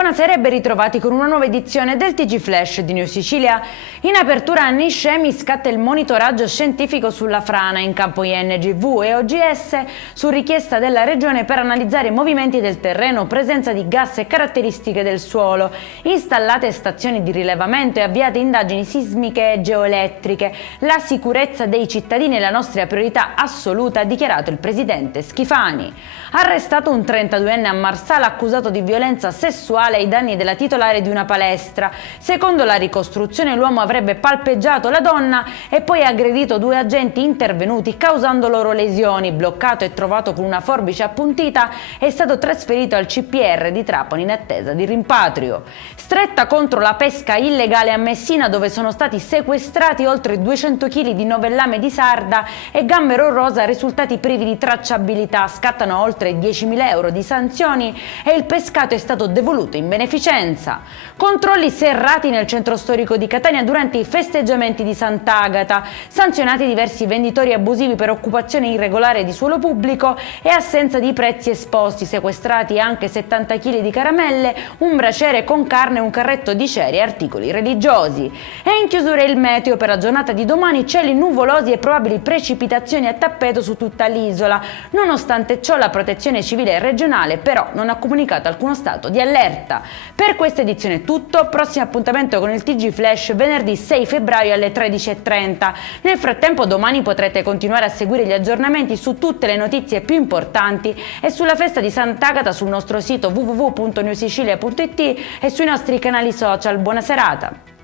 Buonasera e ben ritrovati con una nuova edizione del TG Flash di New Sicilia. In apertura a Niscemi scatta il monitoraggio scientifico sulla frana in campo INGV e OGS su richiesta della Regione per analizzare i movimenti del terreno, presenza di gas e caratteristiche del suolo. Installate stazioni di rilevamento e avviate indagini sismiche e geoelettriche. La sicurezza dei cittadini è la nostra priorità assoluta, ha dichiarato il presidente Schifani. Arrestato un 32enne a Marsala accusato di violenza sessuale ai danni della titolare di una palestra. Secondo la ricostruzione l'uomo avrebbe palpeggiato la donna e poi aggredito due agenti intervenuti causando loro lesioni. Bloccato e trovato con una forbice appuntita, è stato trasferito al CPR di Trapani in attesa di rimpatrio. Stretta contro la pesca illegale a Messina, dove sono stati sequestrati oltre 200 kg di novellame di sarda e gambero rosa risultati privi di tracciabilità. Scattano oltre 10.000 euro di sanzioni e il pescato è stato devoluto in beneficenza. Controlli serrati nel centro storico di Catania durante i festeggiamenti di Sant'Agata. Sanzionati diversi venditori abusivi per occupazione irregolare di suolo pubblico e assenza di prezzi esposti. Sequestrati anche 70 kg di caramelle, un braciere con carne e un carretto di ceri e articoli religiosi. E in chiusura il meteo per la giornata di domani: cieli nuvolosi e probabili precipitazioni a tappeto su tutta l'isola. Nonostante ciò la protezione civile regionale però non ha comunicato alcuno stato di allerta. Per questa edizione è tutto, prossimo appuntamento con il TG Flash venerdì 6 febbraio alle 13:30. Nel frattempo domani potrete continuare a seguire gli aggiornamenti su tutte le notizie più importanti e sulla festa di Sant'Agata sul nostro sito www.newsicilia.it e sui nostri canali social. Buona serata!